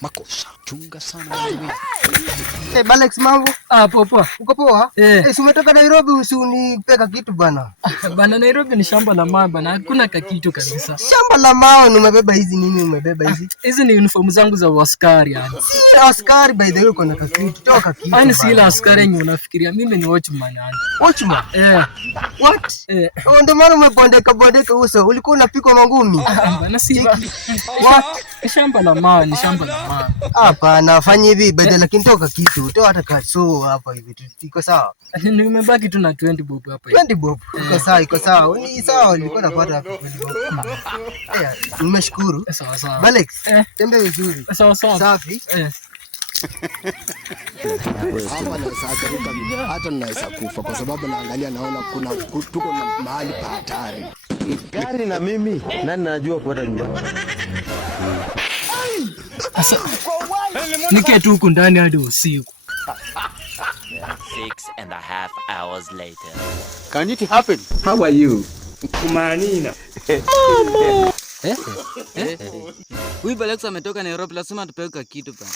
makosa. Chunga sana wewe. Alex mambo? Poa. Uko poa? Si umetoka Nairobi usinipeka kitu bana. Bana Nairobi ni shamba la mawe bana, hakuna kitu kabisa. Shamba la mawe umebeba hizi nini umebeba hizi? Hizi ni uniform zangu za askari yani. Askari by the way uko na kitu, toka kitu. Ani si ile askari yenye unafikiria, mimi ni watchman yani. Watchman? What? Ndio maana umebondeka uso, ulikuwa unapigwa mangumi. Bana si ba. What? Shamba la mawe ni shamba la mawe. Hapana, fanya hivi badala lakini toka kitu. Toa hata kaso hapa hivi. Iko sawa? Nimebaki tu na 20 bob hapa hivi. 20 bob. Iko sawa. Ni sawa, nilikuwa napata hapa 20 bob. Nimeshukuru. Sawa. Alex, tembe vizuri. Sawa. Safi. Hata ninaweza kufa kwa sababu naangalia naona tuko na mahali pa hatari. Gari na mimi nani najua kwenda nyumbani. Nike tu huko ndani hadi usiku. 6.5 hours later. Can it happen? How are you? Kumanina. Huyu Alex ametoka Nairobi, lazima tupeleke kitu bana.